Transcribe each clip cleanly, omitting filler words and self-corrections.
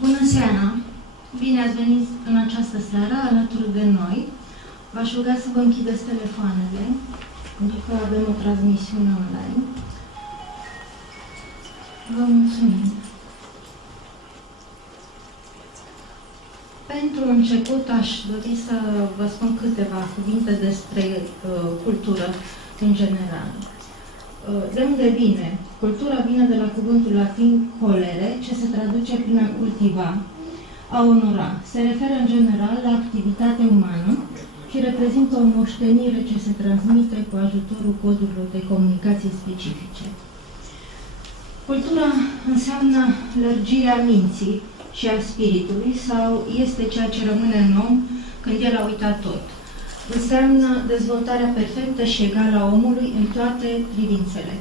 Bună seara! Bine ați venit în această seară alături de noi. V-aș ruga să vă închideți telefoanele, pentru că avem o transmisiune online. Vă mulțumim! Pentru început aș dori să vă spun câteva cuvinte despre cultură în general. De unde vine? Cultura vine de la cuvântul latin colere, ce se traduce prin a cultiva, a onora. Se referă în general la activitatea umană și reprezintă o moștenire ce se transmite cu ajutorul codurilor de comunicație specifice. Cultura înseamnă lărgirea minții și a spiritului sau este ceea ce rămâne în om când el a uitat tot. Înseamnă dezvoltarea perfectă și egală a omului în toate privințele.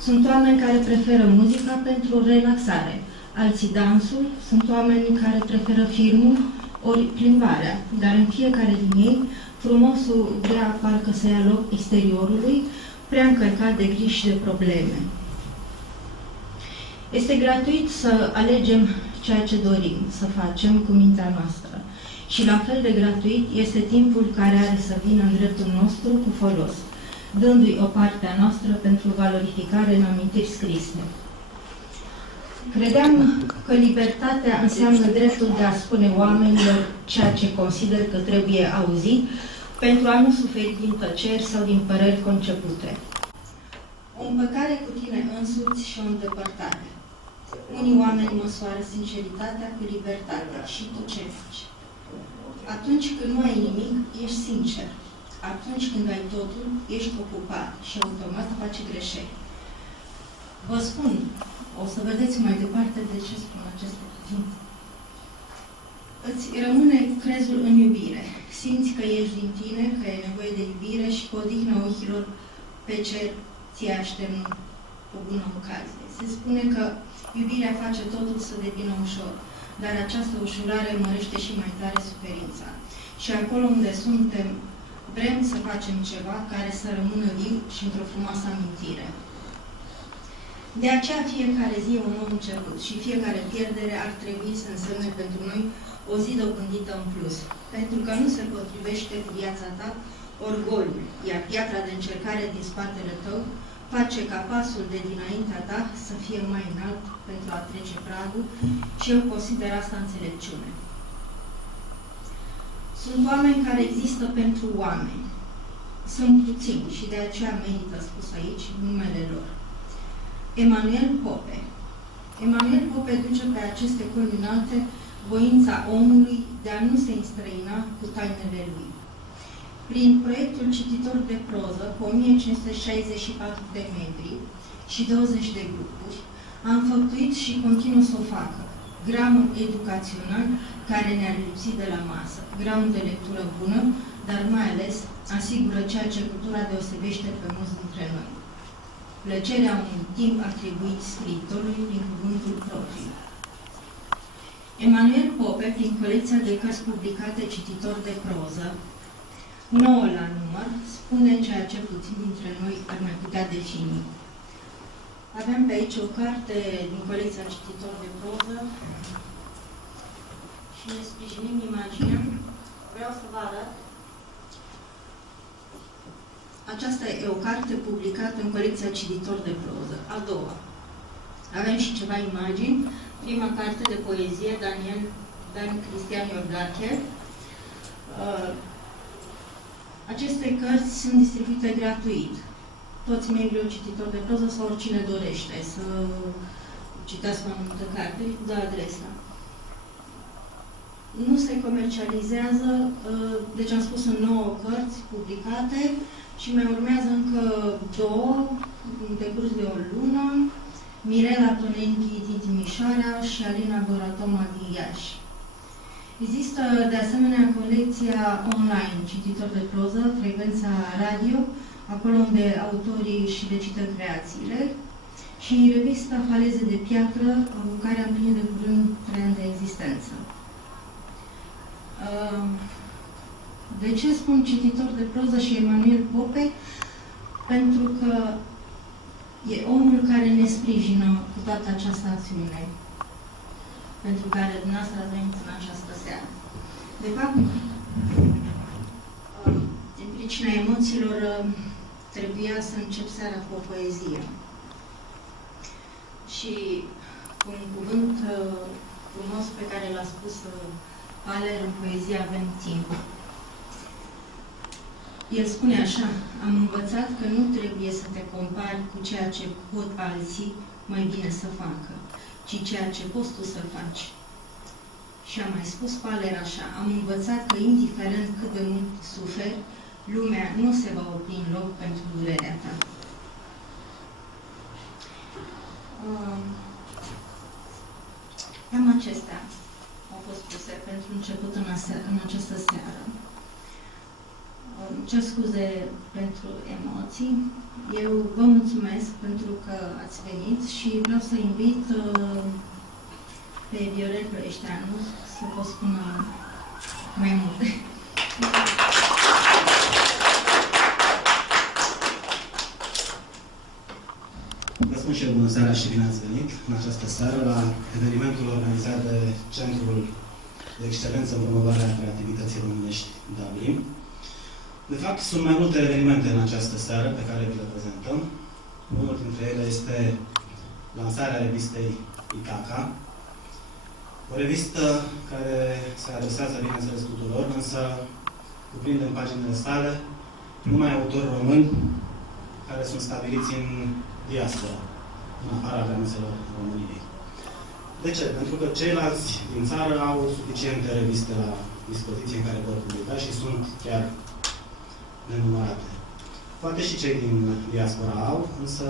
Sunt oameni care preferă muzica pentru relaxare, alții dansul, sunt oameni care preferă filmul ori plimbarea, dar în fiecare din ei, frumosul vrea parcă să ia loc exteriorului, prea încărcat de griji și de probleme. Este gratuit să alegem ceea ce dorim să facem cu mintea noastră. Și la fel de gratuit este timpul care are să vină în dreptul nostru cu folos, dându-i o parte a noastră pentru valorificare în amintiri scrise. Credeam că libertatea înseamnă dreptul de a spune oamenilor ceea ce consider că trebuie auzit, pentru a nu suferi din tăceri sau din păreri concepute. O împăcare cu tine însuți și o îndepărtare. Unii oameni măsoară sinceritatea cu libertatea. Și tu ce faci? Atunci când nu ai nimic, ești sincer. Atunci când ai totul, ești ocupat și automat faci greșeli. Vă spun, o să vedeți mai departe de ce spun aceste cuvinte. Îți rămâne crezul în iubire. Simți că ești din tine, că ai nevoie de iubire și cu odihna ochilor pe cer ți-ai aștept o bună ocazie. Se spune că iubirea face totul să devină ușor, dar această ușurare mărește și mai tare suferința. Și acolo unde suntem, vrem să facem ceva care să rămână viu și într-o frumoasă amintire. De aceea fiecare zi e un nou început și fiecare pierdere ar trebui să însemne pentru noi o zi dobândită în plus. Pentru că nu se potrivește cu viața ta orgoliul, iar piatra de încercare din spatele tău face ca pasul de dinaintea ta să fie mai înalt pentru a trece pragul și eu consider asta înțelepciune. Sunt oameni care există pentru oameni. Sunt puțini și de aceea merită spus aici numele lor. Emanuel Pope. Emanuel Pope duce pe aceste culmi înalte voința omului de a nu se înstrăina cu tainele lui. Prin proiectul Cititor de proză, cu 1564 de membri și 20 de grupuri, a înfăptuit și continuă să o facă. Gramul educațional care ne-ar lipsi de la masă. Gramul de lectură bună, dar mai ales asigură ceea ce cultura deosebește pe mulți dintre noi. Plăcerea unui timp atribuit scriitorului prin cuvântul propriu. Emanuel Pope, prin colecția de cărți publicate Cititor de proză, 9 la număr, spune ceea ce puțin dintre noi ar mai putea defini. Avem pe aici o carte din colecția Cititor de proză și ne sprijinim imaginea. Vreau să vă arăt. Aceasta e o carte publicată în colecția Cititor de proză, a doua. Avem și ceva imagini. Prima carte de poezie, Dan Cristian Iordache. Aceste cărți sunt distribuite gratuit. Toți membrii Cititori de proză sau oricine dorește să citească o anumită carte, dă adresa. Nu se comercializează, deci am spus în 9 cărți publicate și mai urmează încă 2 în decurs de o lună, Mirela Tonenchi din Timișoara și Alina Boratoma din Iași. Există de asemenea colecția online Cititor de proză, Frecvența Radio, acolo unde autorii își recită creațiile, și revista Faleze de piatră, cu care am plinit de curând 3 ani de existență. De ce spun Cititor de proză și Emanuel Pope? Pentru că e omul care ne sprijină cu toată această acțiune. pentru care dumneavoastră ați venit în această seară. De fapt, din pricina emoțiilor, trebuia să încep seara cu o poezie. Și un cuvânt frumos pe care l-a spus Paler în poezie Avem timp. El spune așa: am învățat că nu trebuie să te compari cu ceea ce pot alții mai bine să facă, ci ceea ce poți tu să faci. Și a mai spus Paler așa: am învățat că indiferent cât de mult suferi, lumea nu se va opri în loc pentru durerea ta. Cam acestea au fost puse pentru început în această seară. Cer scuze pentru emoții. Eu vă mulțumesc pentru că ați venit și vreau să invit pe Viorel Plăieșteanu să vă spună mai multe. Vă spun și eu bună seara și bine ați venit în această seară la evenimentul organizat de Centrul de Excelență în promovarea creativității românești Dublin. De fapt, sunt mai multe evenimente în această seară pe care vi le prezentăm. Unul dintre ele este lansarea revistei Itaca, o revistă care se adresează, bineînțeles, tuturor, însă cuprinde în paginile sale numai autori români care sunt stabiliți în diaspora, în afara granițelor României. De ce? Pentru că ceilalți din țară au suficiente reviste la dispoziție în care vor publica și sunt chiar nenumărate. Poate și cei din diaspora au, însă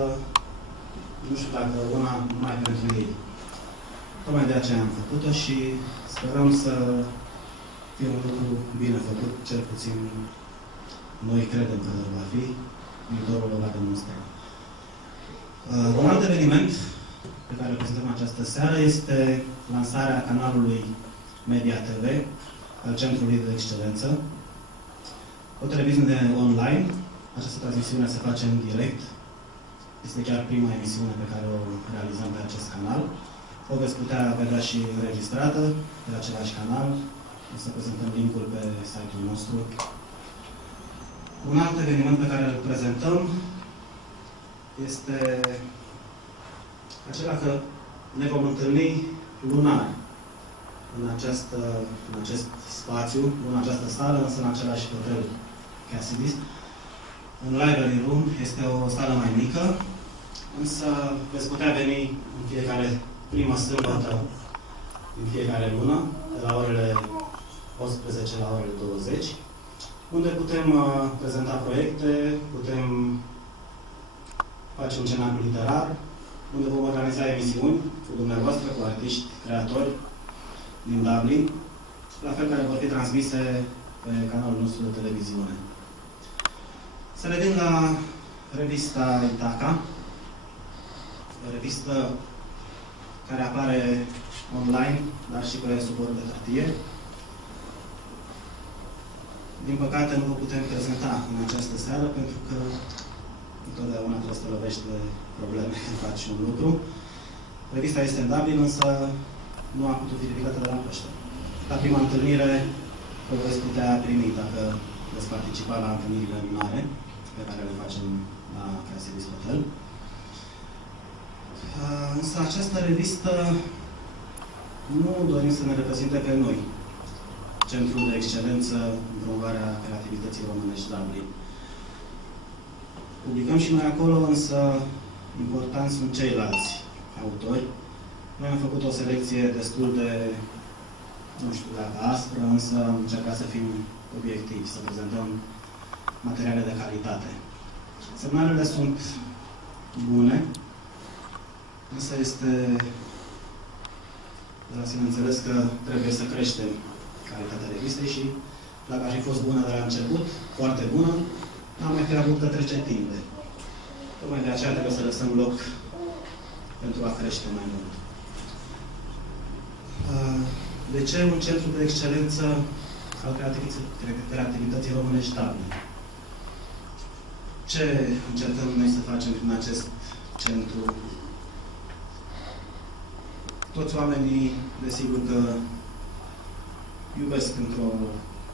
nu știu dacă una numai pentru ei. Tocmai de aceea am făcut-o și sperăm să fie un lucru bine făcut, cel puțin noi credem că va fi, viitorul o va demonstra. Un alt eveniment pe care îl prezentăm această seară este lansarea canalului Media TV al Centrului de Excelență, o televiziune online. Această transmisiune se face în direct. Este chiar prima emisiune pe care o realizăm pe acest canal. O veți putea vedea și înregistrată pe același canal. O să prezentăm link-ul pe site-ul nostru. Un alt eveniment pe care îl prezentăm este acela că ne vom întâlni lunar în acest spațiu, nu în această sală, însă în același hotel Cassidy's. În Library Room este o sală mai mică, însă veți putea veni în fiecare prima sâmbătă din fiecare lună, de la orele 18 la orele 20, unde putem prezenta proiecte, putem face un cenaclu literar, unde vom organiza emisiuni cu dumneavoastră, cu artiști, creatori din Dublin, la fel care vor fi transmise pe canalul nostru de televiziune. Să revin la revista Itaca, o revistă care apare online, dar și pe suport de hârtie. Din păcate, nu vă putem prezenta în această seară, pentru că întotdeauna trebuie să te lovești de probleme când faci un lucru. Revista este în Dublin, însă nu a putut fi ridicată de la Pește. La prima întâlnire o veți putea primi dacă veți participa la întâlnirile lunare pe care le facem la Cassidy's Hotel. Însă această revistă nu dorim să ne reprezinte pe noi, Centrul de Excelență în promovarea creativității românești Dublin. Publicăm și noi acolo, însă importanți sunt ceilalți autori. Noi am făcut o selecție destul de, nu știu dacă aspră, însă am încercat să fim obiectivi, să prezentăm materiale de calitate. Semnalele sunt bune, însă este de la sine înțeles că trebuie să creștem calitatea revistei și dacă ar fi fost bună de la început, foarte bună, n-am mai fi avut că trece timp. Tocmai de aceea trebuie să lăsăm loc pentru a crește mai mult. De ce un centru de excelență al creativității românești Dublin? Ce încercăm noi să facem prin acest centru toți oamenii, desigur că iubesc într-o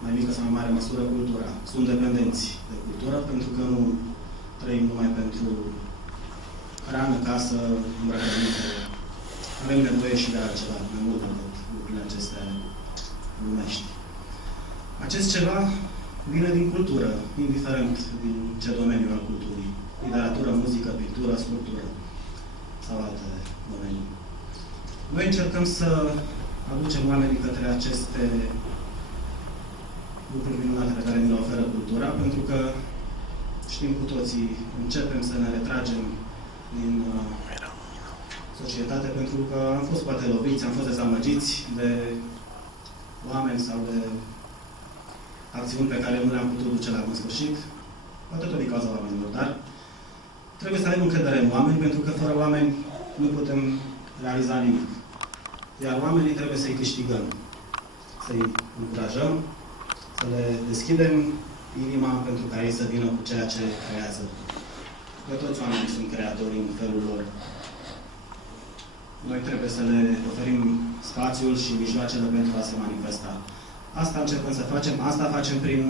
mai mică sau mai mare măsură cultura. Sunt dependenți de cultură pentru că nu trăim numai pentru hrană, casă, îmbrăcăminte. Avem nevoie și de altceva, mai mult decât lucrurile acestea lumești. Acest ceva vine din cultură, indiferent din ce domeniu al culturii. Literatură, muzică, pictură, sculptură sau alte domenii. Noi încercăm să aducem oamenii către aceste lucruri minunate pe care ni le oferă cultura, pentru că știm cu toții, începem să ne retragem din societate pentru că am fost poate loviți, am fost dezamăgiți de oameni sau de acțiuni pe care nu le-am putut duce la bun sfârșit, poate tot din cauza oamenilor, dar trebuie să avem încredere în oameni, pentru că fără oameni nu putem realiza nimic. Iar oamenii trebuie să-i câștigăm, să-i încurajăm, să le deschidem inima pentru ca ei să vină cu ceea ce creează. Că toți oamenii sunt creatori în felul lor. Noi trebuie să le oferim spațiul și mijloacele pentru a se manifesta. Asta încercăm să facem. Asta facem prin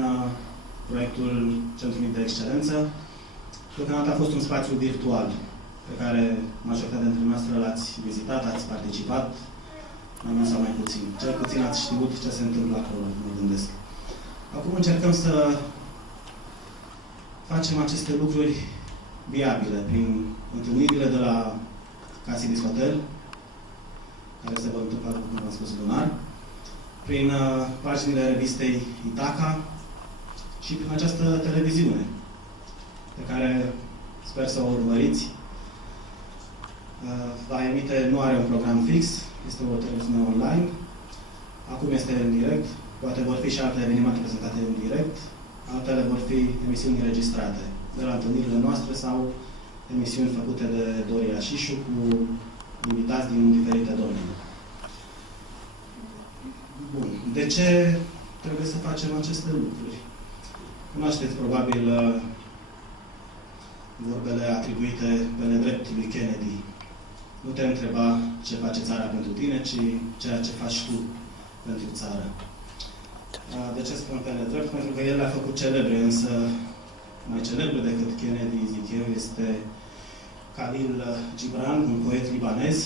proiectul Centrului de Excelență. Deocamdată a fost un spațiu virtual pe care majoritatea dintre noastre l-ați vizitat, ați participat, mai mult sau mai puțin. Cel puțin ați știut ce se întâmplă acolo, mă gândesc. Acum încercăm să facem aceste lucruri viabile prin întâlnirile de la Casidis Hotel, care se vor întâmpla, cum v-am spus, lunar, prin paginile revistei Itaca și prin această televiziune, pe care sper să o urmăriți. Va emite, nu are un program fix, este o televiziune online. Acum este în direct, poate vor fi și alte evenimente prezentate în direct, altele vor fi emisiuni înregistrate, de la întâlnirile noastre sau emisiuni făcute de Doria Șișu cu invitați din diferite domenii. Bun. De ce trebuie să facem aceste lucruri? Cunoașteți probabil vorbele atribuite pe nedrept lui Kennedy. Nu te întreba ce face țara pentru tine, ci ceea ce faci tu pentru țară. De ce spun pe nedrept? Pentru că el le-a făcut celebre, însă mai celebru decât Kennedy, zic eu, este Khalil Gibran, un poet libanez,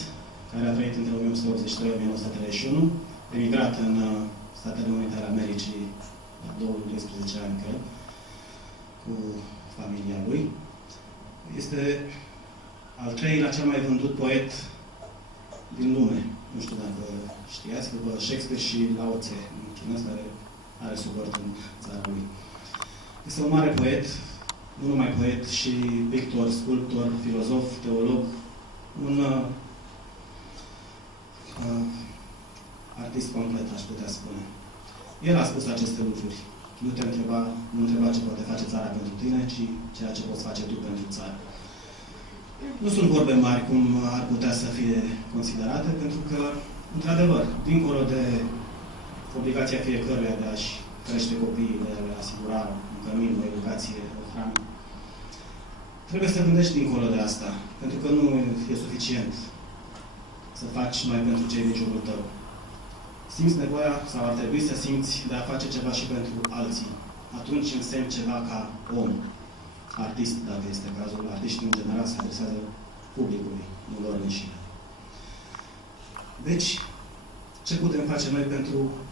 care a trăit între 1983-1931, emigrat în Statele Unite ale Americii la 12 ani, cred, cu familia lui. Este al treilea cel mai vândut poet din lume. Nu știu dacă știați, după Shakespeare și Lao Tse, un chinez care are suport în țara lui. Este un mare poet, nu numai poet, și pictor, sculptor, filozof, teolog, un artist complet, aș putea spune. El a spus aceste lucruri. Nu întreba ce poate face țara pentru tine, ci ceea ce poți face tu pentru țară. Nu sunt vorbe mari cum ar putea să fie considerate, pentru că, într-adevăr, dincolo de obligația fiecăruia de a-și crește copiii, de a le asigura un cămin, o educație, o hrană, trebuie să gândești dincolo de asta, pentru că nu e suficient să faci numai pentru cei din jurul tău. Simți nevoia, sau ar trebui să simți, de a face ceva și pentru alții. Atunci însemni ceva ca om, artist, dacă este cazul. Artiștii, în general, se adresează publicului, nu lor înșine. Deci, ce putem face noi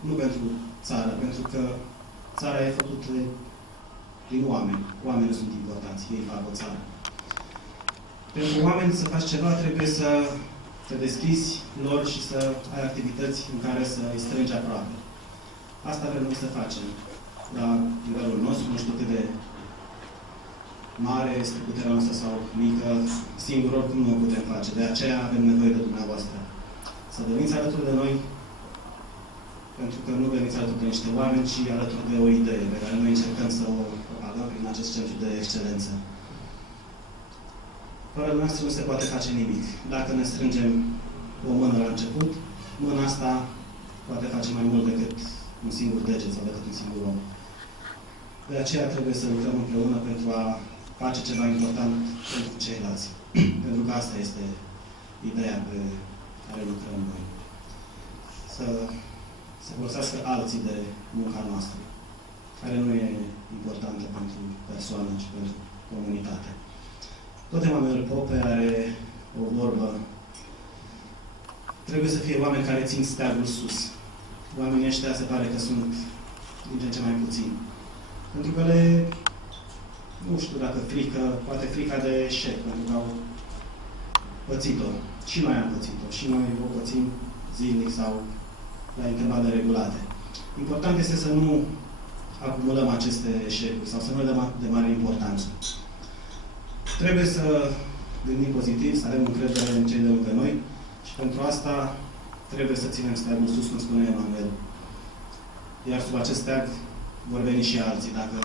nu pentru țară, pentru că țara e făcută din oameni. Oamenii sunt importanți, ei fac o țară. Pentru oameni să faci ceva, trebuie să te deschizi lor și să ai activități în care să îi strângi aproape. Asta vrem noi să facem. La nivelul nostru, nu știu cât de mare este puterea noastră sau mică, singur oricum nu o putem face. De aceea avem nevoie de dumneavoastră. Să veniți alături de noi, pentru că nu veniți alături de niște oameni, ci alături de o idee pe care noi încercăm să o propagăm prin acest centru de excelență. Fără noastră nu se poate face nimic. Dacă ne strângem o mână la început, mâna asta poate face mai mult decât un singur deget sau decât un singur om. De aceea trebuie să lucrăm împreună pentru a face ceva important pentru ceilalți. Pentru că asta este ideea pe care lucrăm noi. Să se folosească alții de munca noastră, care nu e importantă pentru persoană, ci pentru comunitate. Tot Emanuel Pope are o vorbă. Trebuie să fie oameni care țin steagul sus. Oamenii ăștia se pare că sunt din ce în ce mai puțini. Pentru că nu știu dacă frică, poate frica de eșec, pentru că au pățit-o. Și noi am pățit-o. Și noi o pățim zilnic sau la intervale regulate. Important este să nu acumulăm aceste eșecuri sau să nu le dăm de mare importanță. Trebuie să gândim pozitiv, să avem încredere în cei de lângă noi și pentru asta trebuie să ținem steagul sus, cum spune Emanuel. Iar sub acest steag vor veni și alții. Dacă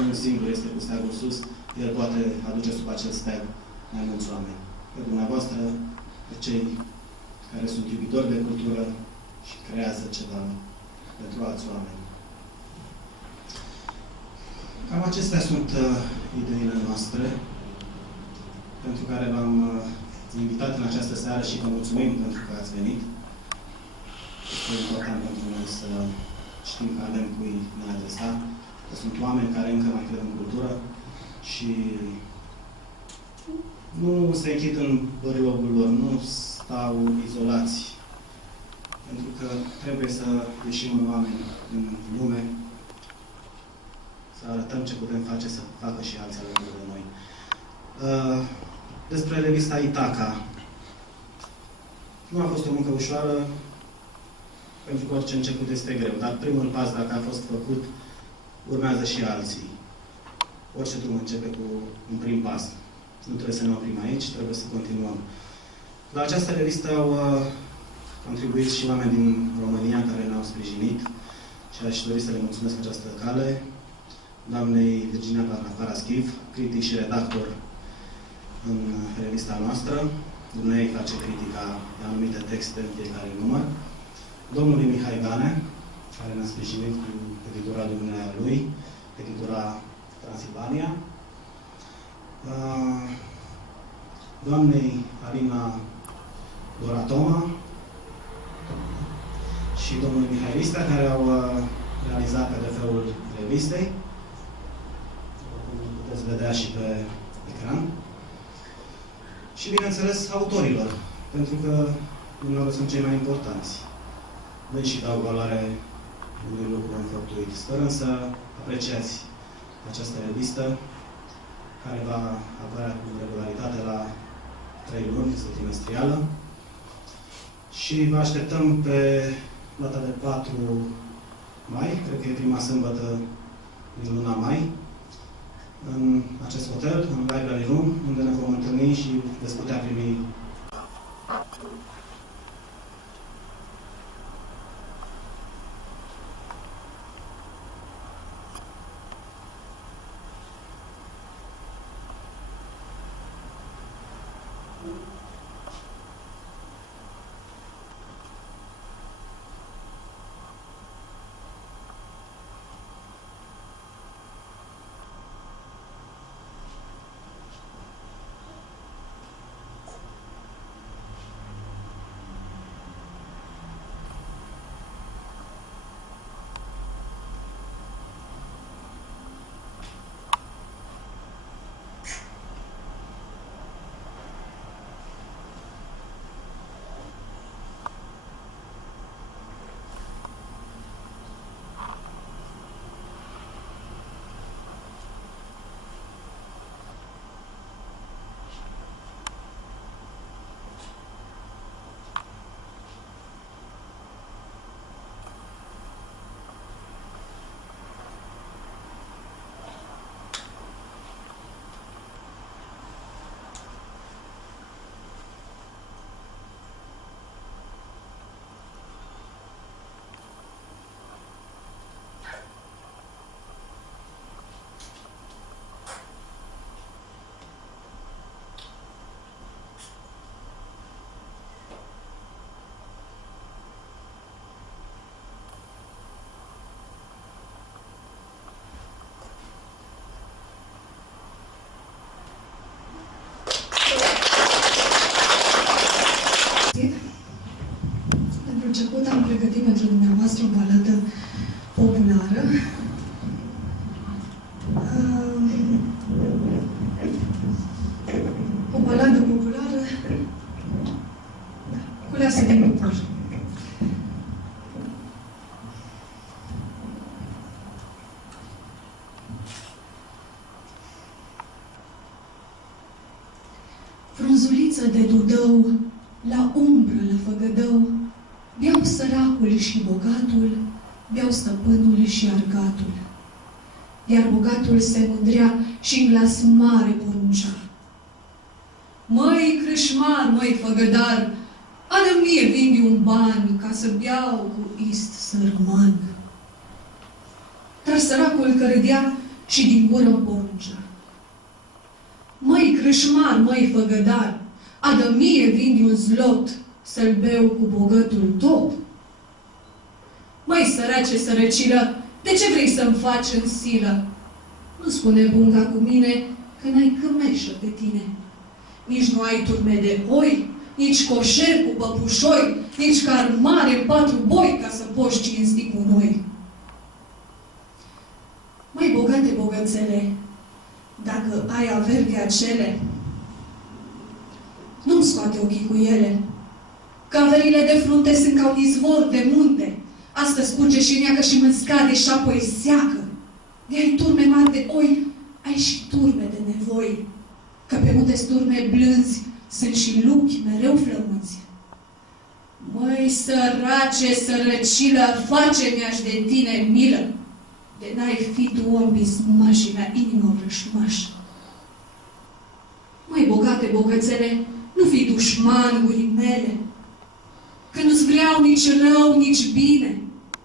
unul singur este cu steagul sus, el poate aduce sub acest steag mai mulți oameni. Pe dumneavoastră, pe cei care sunt iubitori de cultură și creează ceva pentru alți oameni. Cam acestea sunt ideile noastre pentru care v-am invitat în această seară și vă mulțumim pentru că ați venit. Este important pentru noi să știm că avem cui ne adresa, că sunt oameni care încă mai cred în cultură și nu se închid în bărlogul lor, nu stau izolați. Pentru că trebuie să ieșim în oameni, în lume, să arătăm ce putem face, să facă și alții alături de noi. Despre revista Itaca. Nu a fost o muncă ușoară, pentru că orice început este greu. Dar primul pas, dacă a fost făcut, urmează și alții. Orice drum începe cu un prim pas. Nu trebuie să ne oprim aici, trebuie să continuăm. La această revistă au contribuit și oameni din România care ne-au sprijinit și aș dori să le mulțumesc pe această cale. Doamnei Virginia Paraschiv, critic și redactor în revista noastră. Dumnezeu face critica de anumite texte în fiecare număr. Domnului Mihai Gane, care ne-a sprijinit cu editura dumnealui, editura Transilvania. Doamnei Alina Doratoma și domnului Mihai Ristea, care au realizat PDF-ul revistei. Puteți vedea și pe ecran. Și, bineînțeles, autorilor, pentru că uneori sunt cei mai importanți. Voi și dau valoare unui lucru înfăptuit. Sperăm să apreciați această revistă, care va apărea cu regularitate la 3 luni, este trimestrială. Și vă așteptăm pe data de 4 mai, cred că e prima sâmbătă din luna mai, în acest hotel, în Library Room, unde ne vom întâlni și veți putea primi început am pregătit pentru dumneavoastră o baladă populară. O baladă populară culeasă din popor. Frunzuliță de dudău, la umbră la făgădău, beau săracul și bogatul, beau stăpânul și argatul. Iar bogatul se mândrea și în glas mare poruncea: Măi crâșmar, măi făgădar, adă mie vindi un ban ca să beau cu ist sărman. Dar săracul că râdea și din gură îmi poruncea: Măi crâșmar, măi făgădar, adă mie vindi un zlot să-l beu cu bogătul tot. Măi sărace, sărăcilă, de ce vrei să-mi faci în silă? Nu spune bunga cu mine că n-ai cârmeșă pe tine. Nici nu ai turme de oi, nici coșer cu păpușoi, nici car mare în 4 boi ca să poți cinsti cu noi. Măi bogate bogățele, dacă ai averi de acele, nu-mi scoate ochii cu ele, că averile de frunte sunt ca un izvor de munte. Astăzi curge și neacă și mă scade și apoi seacă. De ai turme mari de oi, ai și turme de nevoi. Că pe unde turme blânzi sunt și lupi mereu flămânzi. Măi sărace, sărăcilă, face-mi-aș de tine milă, de n-ai fi tu om pismaș și la inimă vrășmaș. Măi bogate bogățele, nu fi dușman gurii mele, că nu-ți vreau nici rău, nici bine,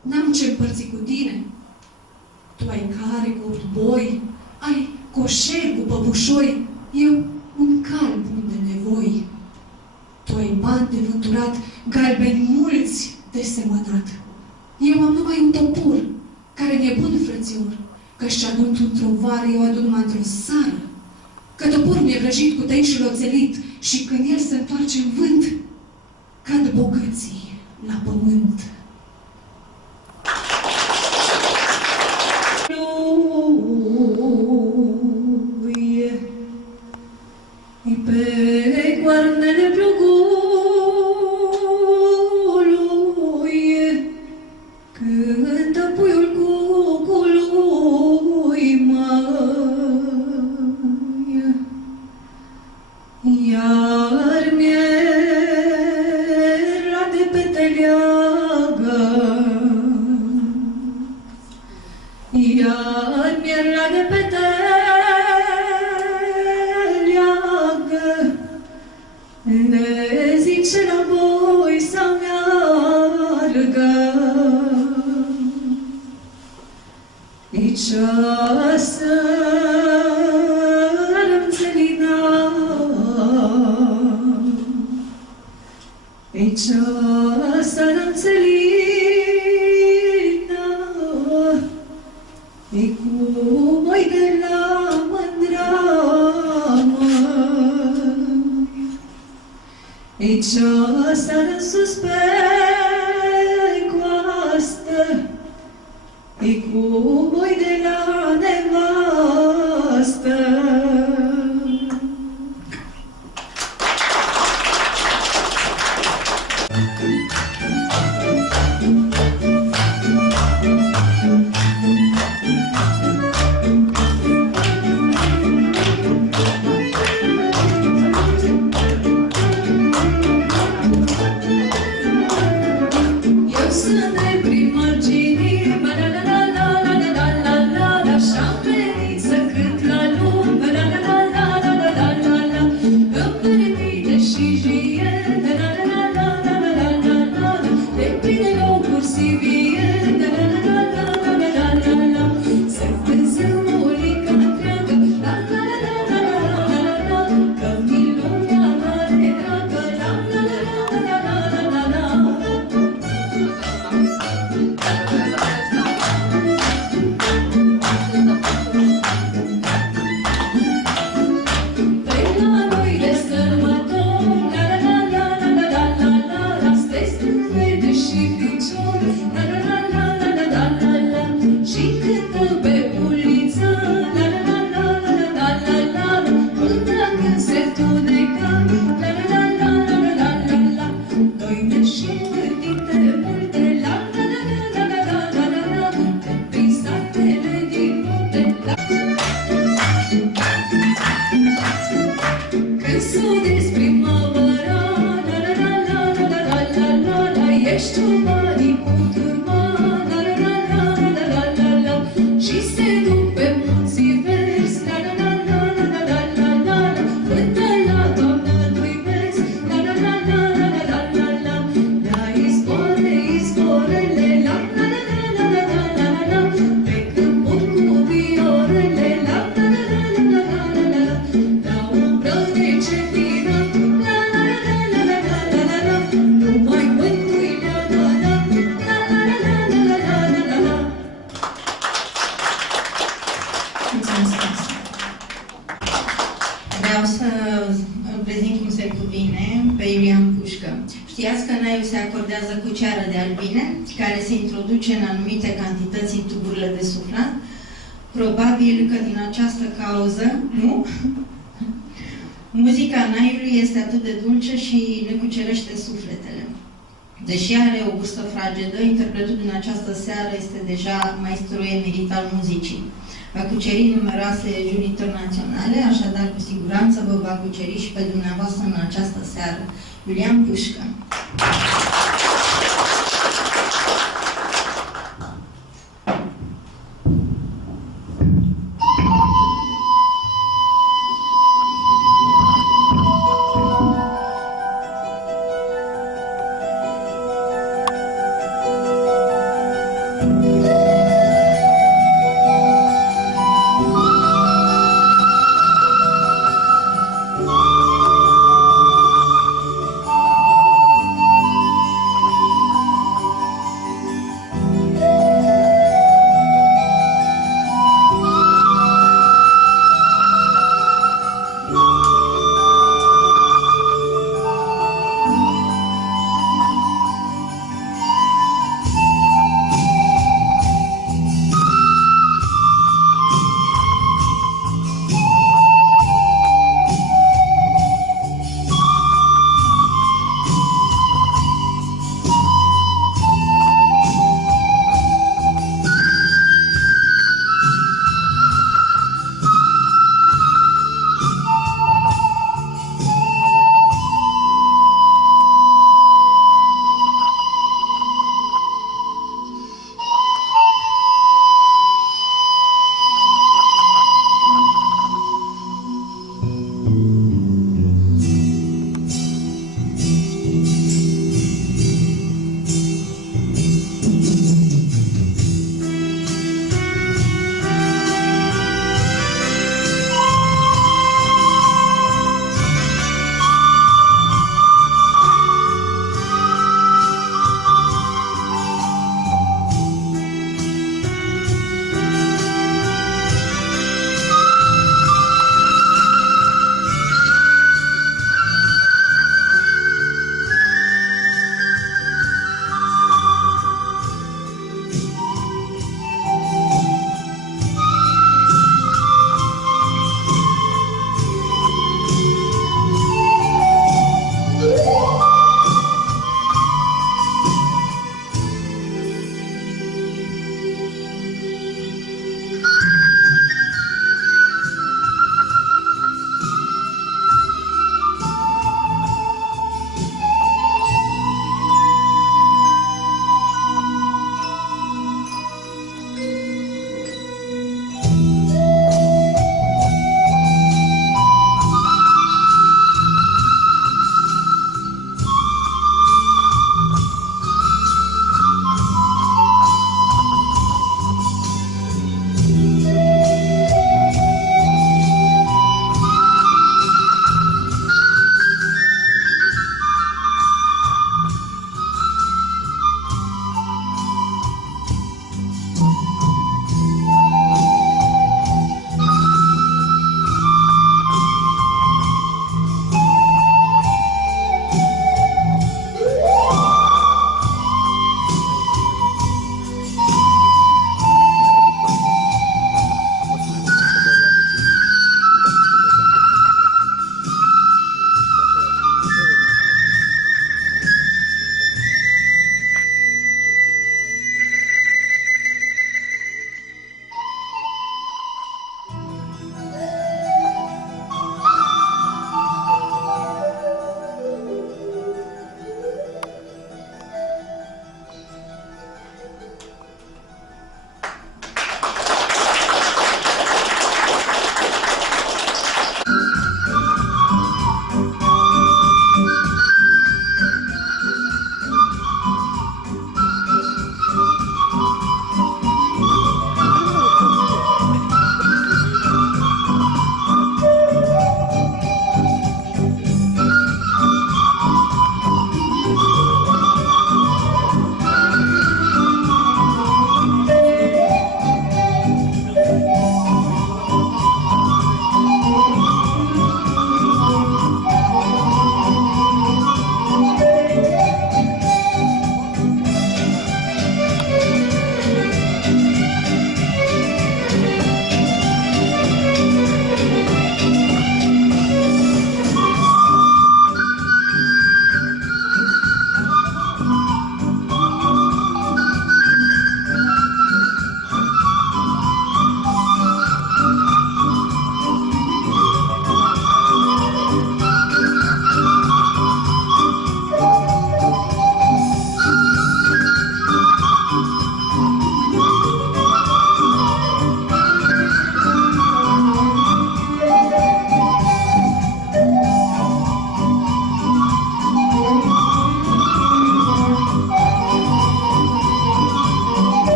n-am ce împărți cu tine. Tu ai care cu 8 boi, ai coșer cu păpușoi, eu un cal bun de nevoi. Tu ai bani de vânturat, galbeni mulți de semănat. Eu am numai un topor, care mi-e bun frățior, că-și ce adun într-o vară, eu adun numai într-o sară. Că topor mi-e vrăjit cu tăi și l-oțelit, și când el se întoarce în vânt, cad bogății la pământ. Pe coarnele plugului cântă puiul cucului, măi, iar mi-era de peteleagă, iar mi-era de peteleagă. Ne zice la voi să meargă, nici sărămțelina, nici sărămțelina, e cu voi de la mândramă. E ceasa în sus pe coastă, e cu boi de la nevastă. Eu sunt de prin marginii, la la la la la la. picior, la la la la la la la la la, și cântă pe uliță, la la la la la la la la la, până când se tunecă, la la la la la la la la, doine și gândite multe, la la la la la la la la la, prin satele din munte, la. Când sunezi primăvara, la la la la la la la la la, ești un mari cu turma, la la la la la la la la, și se duc pe munții verzi, la la la la la la la la la, până la toamnă nu-i vezi, la la la la la la la la, la izboare, izborele, la la la la la la la la, pe câmpul cu viorele, la la la la la la la la, la umbră de cetină, la la la la la la la la la, numai mântuirea, la la la la la la la la la la. Mulțumesc! Vreau să îl prezint cum se cuvine pe Iulian Pușcă. Știați că naiul se acordează cu ceară de albine, care se introduce în anumite cantități în tuburile de suflat? Probabil că din această cauză, nu? Muzica naiului este atât de dulce și ne cucerește sufletele. Deși are o gustă fragedă, interpretul din această seară este deja maestru emerit al muzicii. Va cuceri numeroase juri internaționale, așadar cu siguranță vă va cuceri și pe dumneavoastră în această seară. Iulian Pușcă.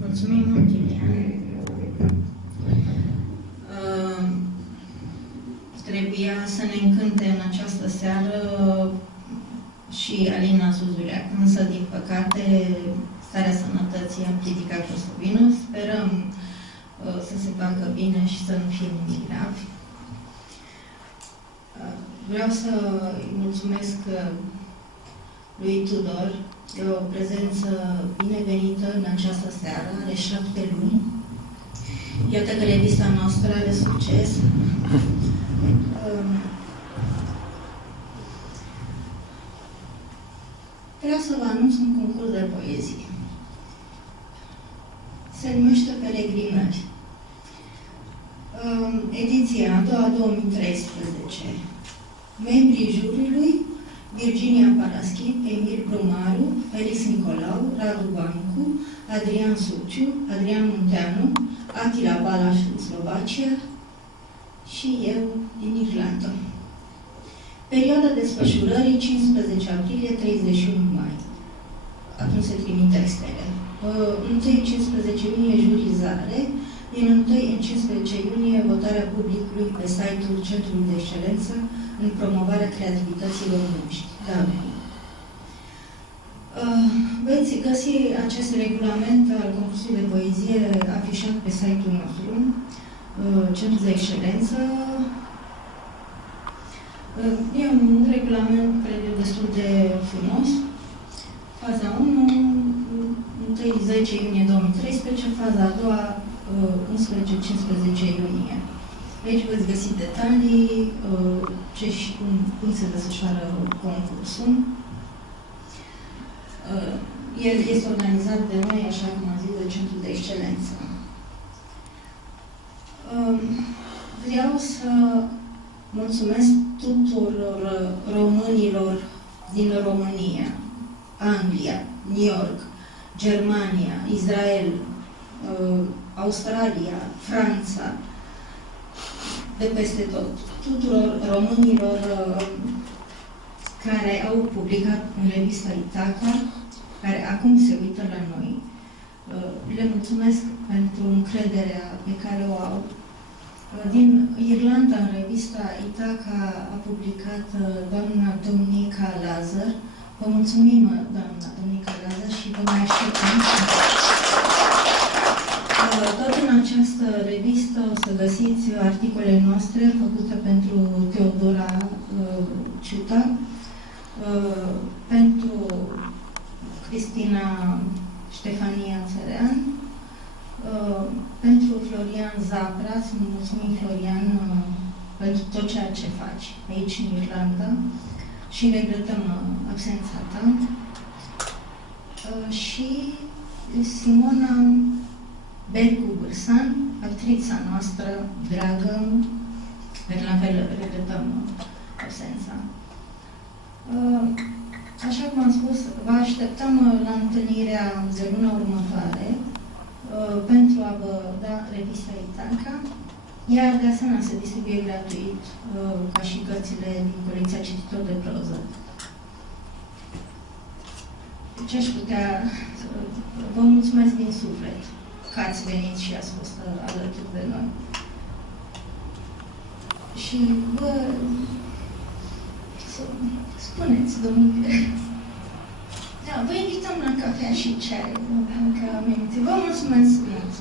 Mulțumim mult, Iulian. Trebuia să ne încânte în această seară și Alina Zuzuleac, însă, din păcate, starea sănătății a împiedicat-o să vină. Sperăm să se facă bine și să nu fie nimic grav. Vreau să îi mulțumesc lui Tudor de o prezență binevenită în această seară, are 7 luni. Iată că revista noastră are succes. Vreau să vă anunț un concurs de poezie. Se numește Peregrinări. Ediția a doua 2013. Membrii juriului: Virginia Paraschid, Emil Brumaru, Felix Nicolau, Radu Bancu, Adrian Suciu, Adrian Munteanu, Attila Balaș din Slovacia și eu din Irlanda. Perioada desfășurării 15 aprilie 31 mai. Atunci se trimit textele. 1-15 iunie jurizare, din 1 în 15 iunie votarea publicului pe site-ul Centrului de Excelență în promovarea creativității românești. Da. Veți găsi acest regulament al concursului de poezie afișat pe site-ul nostru, Centrul de Excelență. E un regulament, cred eu, destul de frumos. Faza 1, 1-10 iunie 2013, faza a doua, 11-15 iunie. Aici veți găsi detalii, ce și cum se desfășoară concursul. El este organizat de noi, așa cum am zis, de Centrul de Excelență. Vreau să mulțumesc tuturor românilor din România, Anglia, New York, Germania, Israel, Australia, Franța, de peste tot. Tuturor românilor care au publicat în revista Itaca, care acum se uită la noi. Le mulțumesc pentru încrederea pe care o au. Din Irlanda, în revista Itaca, a publicat doamna Dominica Lazar. Vă mulțumim, doamna Dominica Lazar, și vă mai așteptăm. Tot în această revistă o să găsiți articole noastre făcute pentru Teodora Ciuta, pentru Cristina Ștefania Țărean, pentru Florian Zapra. Să mulțumim, Florian, pentru tot ceea ce faci aici în Irlanda și regretăm absența ta. Și Simona Bercu Bursan, actrița noastră dragă, care la fel regretăm absența. Așa cum am spus, vă așteptăm la întâlnirea de luna următoare pentru a vă da revista Itaca, iar de asemenea se distribuie gratuit ca și cărțile din colecția Cititor de proză. Ce aș putea să vă mulțumesc din suflet că ați venit și ați fost alături de noi. Și vă spuneți, domnule. Da, vă invităm la cafea și ceai, încă aminte. Vă mulțumesc mult!